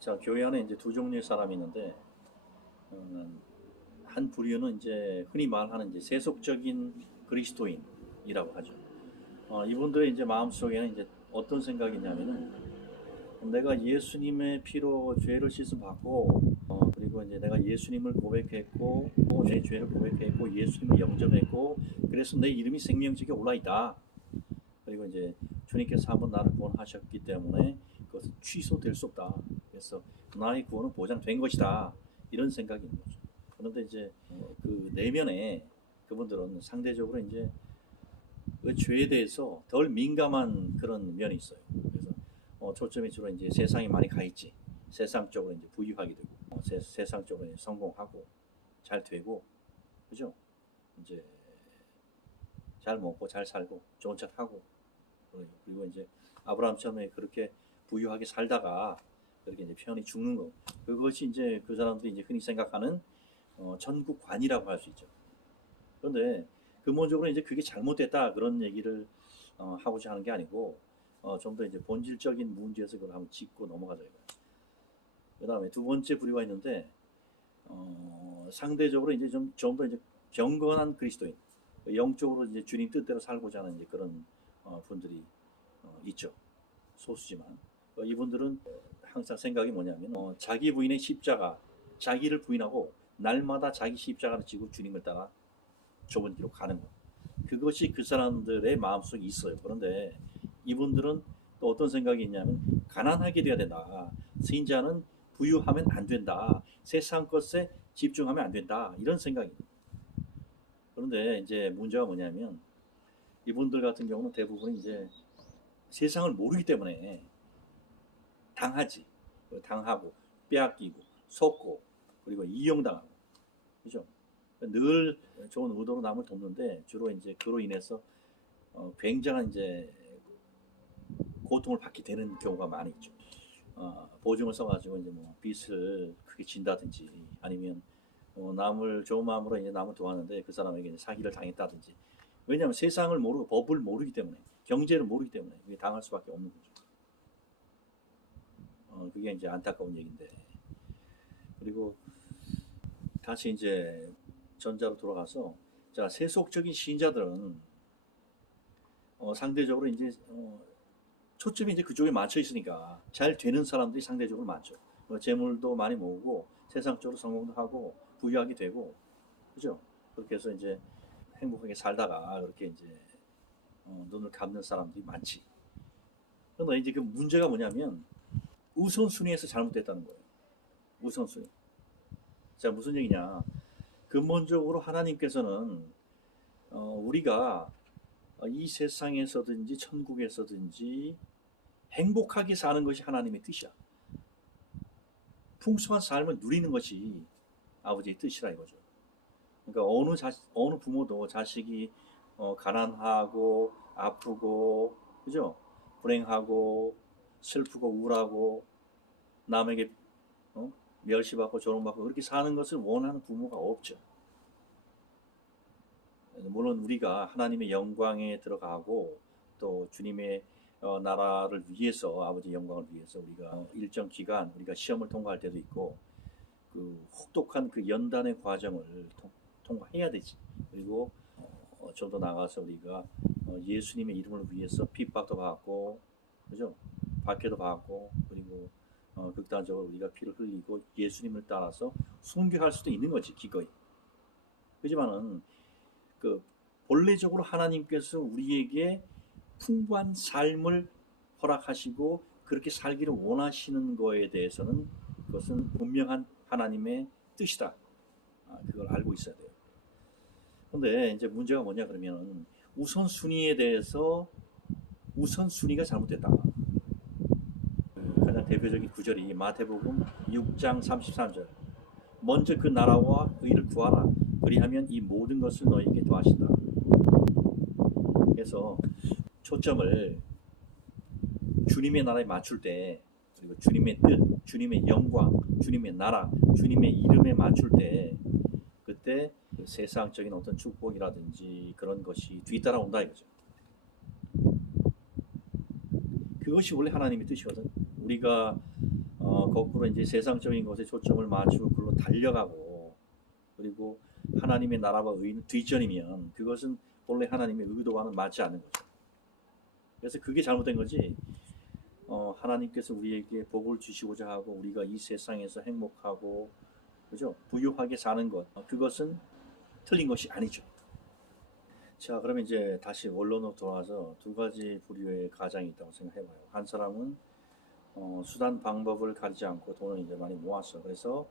자, 교회 안에 이제 두 종류의 사람이 있는데, 한 부류는 이제 흔히 말하는 이제 세속적인 그리스도인이라고 하죠. 이분들의 이제 마음속에는 이제 어떤 생각이 있냐면은, 내가 예수님의 피로 죄를 씻음 받고, 그리고 이제 내가 예수님을 고백했고, 내 죄를 고백했고, 예수님을 영접했고, 그래서 내 이름이 생명책에 올라 있다. 그리고 이제 주님께서 한번 나를 구원하셨기 때문에 그것은 취소될 수 없다. 그래서 나의 구원은 보장된 것이다. 이런 생각이 있는 거죠. 그런데 이제 그 내면에 그분들은 상대적으로 이제 그 죄에 대해서 덜 민감한 그런 면이 있어요. 그래서 초점이 주로 이제 세상에 많이 가 있지. 세상 쪽으로 이제 부유하게 되고, 세상 쪽으로 이제 성공하고 잘 되고, 그죠? 이제 잘 먹고 잘 살고 좋은 차 타고, 그리고 이제 아브라함처럼 그렇게 부유하게 살다가 그렇게 이제 편히 죽는 거, 그것이 이제 그 사람들이 이제 흔히 생각하는 천국관이라고 할 수 있죠. 그런데 근본적으로 이제 그게 잘못됐다 그런 얘기를 하고자 하는 게 아니고, 좀 더 이제 본질적인 문제에서 그걸 한번 짚고 넘어가자 이거예요. 그 다음에 두 번째 부류가 있는데, 상대적으로 이제 좀 더 이제 경건한 그리스도인, 영적으로 이제 주님 뜻대로 살고자 하는 이제 그런 분들이 있죠. 소수지만 이분들은 항상 생각이 뭐냐면, 자기 부인의 십자가, 자기를 부인하고 날마다 자기 십자가를 지고 주님을 따라 좁은 길로 가는 것, 그것이 그 사람들의 마음속에 있어요. 그런데 이분들은 또 어떤 생각이 있냐면, 가난하게 돼야 된다, 신자는 부유하면 안 된다, 세상 것에 집중하면 안 된다, 이런 생각이에요. 그런데 이제 문제가 뭐냐면, 이분들 같은 경우는 대부분 이제 세상을 모르기 때문에 당하지. 당하고, 빼앗기고, 속고, 그리고 이용당하고, 그죠? 늘 좋은 의도로 남을 돕는데 주로 이제 그로 인해서 굉장한 이제 고통을 받게 되는 경우가 많이 있죠. 보증을 써가지고 이제 뭐 빚을 크게 진다든지, 아니면 남을 좋은 마음으로 이제 남을 도왔는데 그 사람에게 이제 사기를 당했다든지. 왜냐하면 세상을 모르고 법을 모르기 때문에, 경제를 모르기 때문에 그게 당할 수밖에 없는 거죠. 그게 이제 안타까운 얘기인데. 그리고 다시 이제 전자로 돌아가서, 자, 세속적인 신자들은 상대적으로 이제 초점이 이제 그쪽에 맞춰 있으니까 잘 되는 사람들이 상대적으로 많죠. 재물도 많이 모으고 세상적으로 성공도 하고 부유하게 되고, 그죠? 그렇게 해서 이제 행복하게 살다가 그렇게 이제 눈을 감는 사람들이 많지. 그런데 이제 그 문제가 뭐냐면, 우선순위에서 잘못됐다는 거예요. 우선순위. 자, 무슨 얘기냐? 근본적으로 하나님께서는 우리가 이 세상에서든지 천국에서든지 행복하게 사는 것이 하나님의 뜻이야. 풍성한 삶을 누리는 것이 아버지의 뜻이라 이거죠. 그러니까 어느 부모도 자식이 가난하고 아프고, 그죠? 불행하고 슬프고 우울하고 남에게 멸시받고 조롱받고 그렇게 사는 것을 원하는 부모가 없죠. 물론 우리가 하나님의 영광에 들어가고 또 주님의 나라를 위해서, 아버지 영광을 위해서 우리가 일정 기간 우리가 시험을 통과할 때도 있고, 그 혹독한 그 연단의 과정을 통과해야 되지. 그리고 좀 더 나가서 우리가 예수님의 이름을 위해서 핍박도 받고, 그죠? 박해도 받고, 그리고 극단적으로 우리가 피를 흘리고 예수님을 따라서 순교할 수도 있는 거지, 기꺼이. 그지만은 그 본래적으로 하나님께서 우리에게 풍부한 삶을 허락하시고 그렇게 살기를 원하시는 거에 대해서는 그것은 분명한 하나님의 뜻이다. 그걸 알고 있어야 돼요. 그런데 이제 문제가 뭐냐 그러면, 우선순위에 대해서 우선순위가 잘못됐다. 가장 대표적인 구절이 마태복음 6장 33절. 먼저 그 나라와 의를 구하라. 그리하면 이 모든 것을 너희에게 더하신다. 그래서 초점을 주님의 나라에 맞출 때, 그리고 주님의 뜻, 주님의 영광, 주님의 나라, 주님의 이름에 맞출 때, 그때 세상적인 어떤 축복이라든지 그런 것이 뒤따라온다 이거죠. 그것이 원래 하나님의 뜻이거든. 우리가 거꾸로 이제 세상적인 것에 초점을 맞추고 그걸로 달려가고, 그리고 하나님의 나라와 의는 뒷전이면 그것은 본래 하나님의 의도와는 맞지 않는 거죠. 그래서 그게 잘못된 거지. 하나님께서 우리에게 복을 주시고자 하고 우리가 이 세상에서 행복하고, 그죠? 부유하게 사는 것, 그것은 틀린 것이 아니죠. 자, 그러면 이제 다시 원론으로 돌아와서 두 가지 부류의 가장이 있다고 생각해봐요. 한 사람은 수단 방법을 가리지 않고 돈을 이제 많이 모았어. 그래서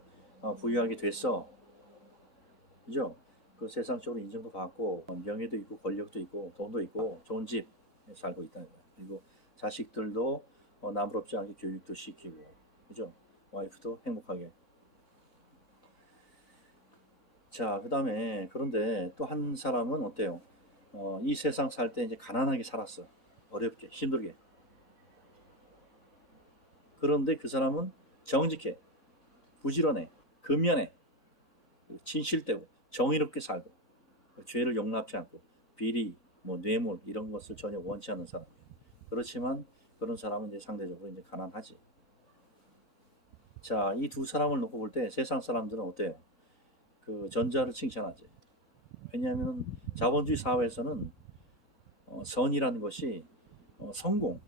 부유하게 됐어. 그죠? 그 세상적으로 인정도 받고 명예도 있고 권력도 있고 돈도 있고 좋은 집에 살고 있다. 그리고 자식들도 남부럽지 않게 교육도 시키고, 그죠? 와이프도 행복하게. 자, 그 다음에 그런데 또 한 사람은 어때요? 이 세상 살 때 이제 가난하게 살았어. 어렵게, 힘들게. 그런데 그 사람은 정직해, 부지런해, 근면해, 진실되고, 정의롭게 살고, 죄를 용납치 않고, 비리, 뭐 뇌물 이런 것을 전혀 원치 않는 사람이에요. 그렇지만 그런 사람은 이제 상대적으로 이제 가난하지. 자, 이 두 사람을 놓고 볼 때 세상 사람들은 어때요? 그 전자를 칭찬하지. 왜냐하면 자본주의 사회에서는 선이라는 것이 성공,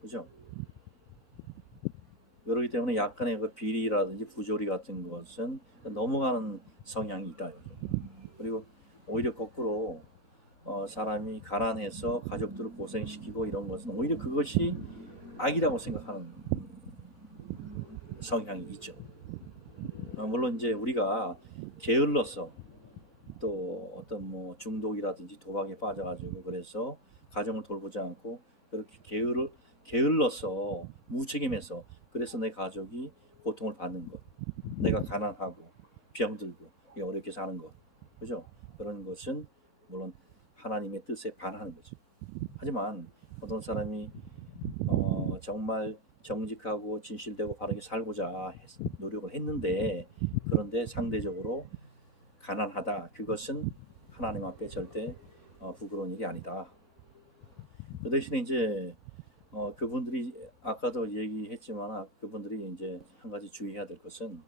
그죠? 그렇기 때문에 약간의 그 비리라든지 부조리 같은 것은 넘어가는 성향이 있다. 그리고 오히려 거꾸로 사람이 가난해서 가족들을 고생시키고 이런 것은 오히려 그것이 악이라고 생각하는 성향이 있죠. 물론 이제 우리가 게을러서 또 어떤 뭐 중독이라든지 도박에 빠져가지고 그래서 가정을 돌보지 않고 그렇게 게을러서 무책임해서 그래서 내 가족이 고통을 받는 것, 내가 가난하고 병들고 어렵게 사는 것, 그죠? 그런 것은 물론 하나님의 뜻에 반하는 거죠. 하지만 어떤 사람이 정말 정직하고 진실되고 바르게 살고자 노력을 했는데 그런데 상대적으로 가난하다. 그것은 하나님 앞에 절대 부끄러운 일이 아니다. 그 대신에 이제 그분들이 아까도 얘기했지만 그분들이 이제 한 가지 주의해야 될 것은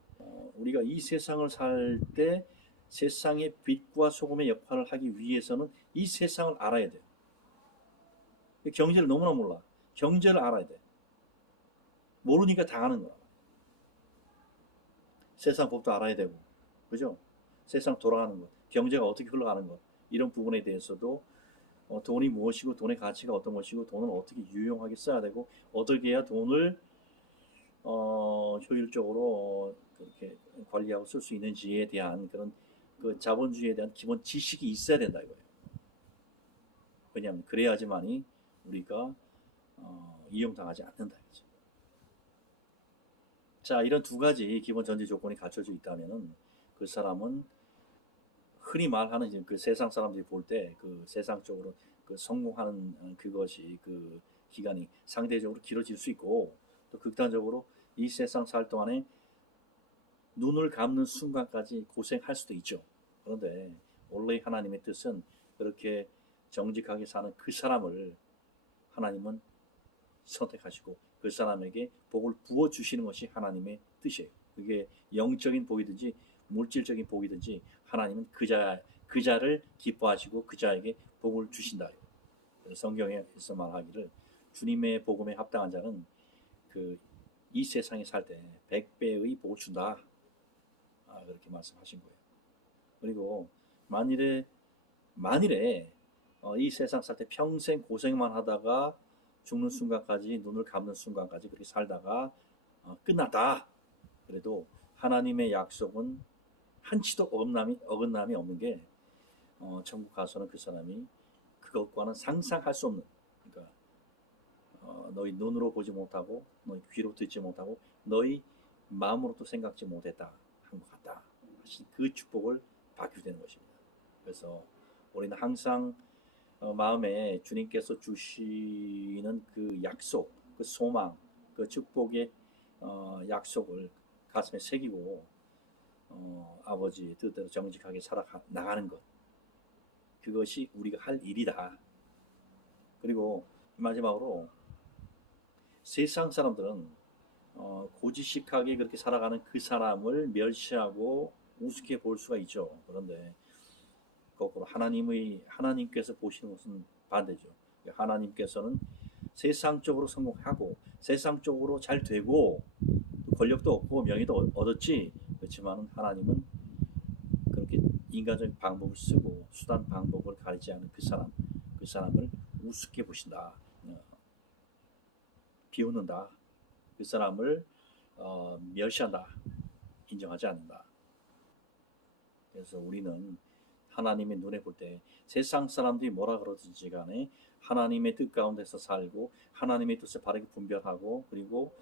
우리가 이 세상을 살 때 세상의 빛과 소금의 역할을 하기 위해서는 이 세상을 알아야 돼요. 경제를 너무나 몰라. 경제를 알아야 돼. 모르니까 당하는 거야. 세상 법도 알아야 되고, 그죠? 세상 돌아가는 것, 경제가 어떻게 흘러가는 것, 이런 부분에 대해서도 돈이 무엇이고 돈의 가치가 어떤 것이고 돈을 어떻게 유용하게 써야 되고 어떻게 해야 돈을 효율적으로 그렇게 관리하고 쓸 수 있는지에 대한 그런 그 자본주의에 대한 기본 지식이 있어야 된다 이거예요. 왜냐하면 그래야지만이 우리가 이용당하지 않는다 이거죠. 자, 이런 두 가지 기본 전제 조건이 갖춰져 있다면은 그 사람은 흔히 말하는 이제 그 세상 사람들이 볼 때 그 세상적으로 그 성공하는 그것이 그 기간이 상대적으로 길어질 수 있고 또 극단적으로 이 세상 살 동안에 눈을 감는 순간까지 고생할 수도 있죠. 그런데 원래 하나님의 뜻은 그렇게 정직하게 사는 그 사람을 하나님은 선택하시고 그 사람에게 복을 부어 주시는 것이 하나님의 뜻이에요. 그게 영적인 복이든지 물질적인 복이든지 하나님은 그 자를 기뻐하시고 그 자에게 복을 주신다. 성경에서 말하기를 주님의 복음에 합당한 자는 그 이 세상에 살 때 100배의 복을 준다. 그렇게 말씀하신 거예요. 그리고 만일에 이 세상 살 때 평생 고생만 하다가 죽는 순간까지 눈을 감는 순간까지 그렇게 살다가 끝났다. 그래도 하나님의 약속은 한치도 어긋남이 없는 게 천국 가서는 그 사람이 그것과는 상상할 수 없는 그러니까 너희 눈으로 보지 못하고 너희 귀로 듣지 못하고 너희 마음으로도 생각지 못했다 한 것 같다. 그 축복을 받게 되는 것입니다. 그래서 우리는 항상 마음에 주님께서 주시는 그 약속, 그 소망, 그 축복의 약속을 가슴에 새기고 아버지의 뜻대로 정직하게 살아나가는 것. 그것이 우리가 할 일이다. 그리고 마지막으로 세상 사람들은 고지식하게 그렇게 살아가는 그 사람을 멸시하고 우습게 볼 수가 있죠. 그런데 거꾸로 하나님께서 보시는 것은 반대죠. 하나님께서는 세상적으로 성공하고 세상적으로 잘 되고 권력도 얻고 명예도 얻었지. 그렇지만 하나님은 그렇게 인간적인 방법을 쓰고 수단 방법을 가리지 않은 그 사람을 우습게 보신다. 비웃는다. 그 사람을 멸시한다. 인정하지 않는다. 그래서 우리는 하나님의 눈에 볼 때 세상 사람들이 뭐라 그러든지 간에 하나님의 뜻 가운데서 살고 하나님의 뜻을 바르게 분별하고 그리고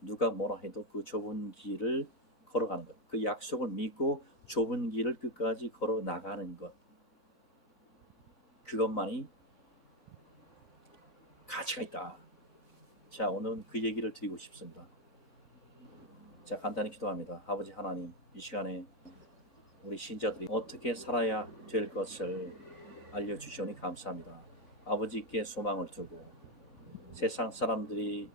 누가 뭐라 해도 그 좁은 길을 걸어가는 것. 그 약속을 믿고 좁은 길을 끝까지 걸어 나가는 것. 그것만이 가치가 있다. 자, 오늘은 그 얘기를 드리고 싶습니다. 자, 간단히 기도합니다. 아버지 하나님, 이 시간에 우리 신자들이 어떻게 살아야 될 것을 알려주시오니 감사합니다. 아버지께 소망을 두고 세상 사람들이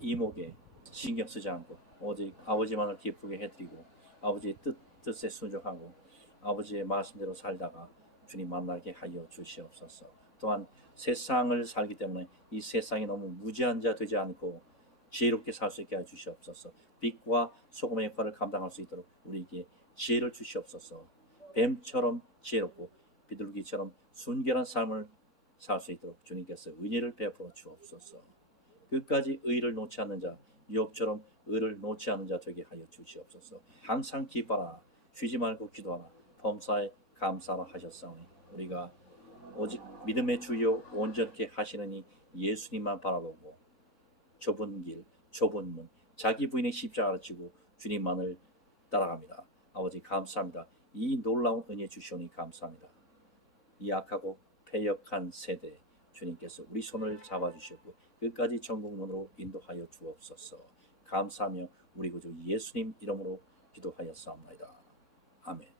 이목에 신경 쓰지 않고 오직 아버지만을 기쁘게 해드리고 아버지의 뜻에 순종하고 아버지의 말씀대로 살다가 주님 만나게 하여 주시옵소서. 또한 세상을 살기 때문에 이 세상이 너무 무지한 자 되지 않고 지혜롭게 살 수 있게 해 주시옵소서. 빛과 소금의 역할을 감당할 수 있도록 우리에게 지혜를 주시옵소서. 뱀처럼 지혜롭고 비둘기처럼 순결한 삶을 살 수 있도록 주님께서 은혜를 베풀어 주옵소서. 끝까지 의를 놓지 않는 자, 유업처럼 의를 놓지 않는 자 되게 하여 주시옵소서. 항상 기뻐라, 쉬지 말고 기도하라, 범사에 감사라 하셨사오니 우리가 오직 믿음의 주요 온전케 하시느니 예수님만 바라보고 좁은 길, 좁은 문, 자기 부인의 십자가를 지고 주님만을 따라갑니다. 아버지 감사합니다. 이 놀라운 은혜 주시오니 감사합니다. 이 악하고 패역한 세대 주님께서 우리 손을 잡아주시고 끝까지 천국문으로 인도하여 주옵소서. 감사하며 우리 구주 예수님 이름으로 기도하였사옵나이다. 아멘.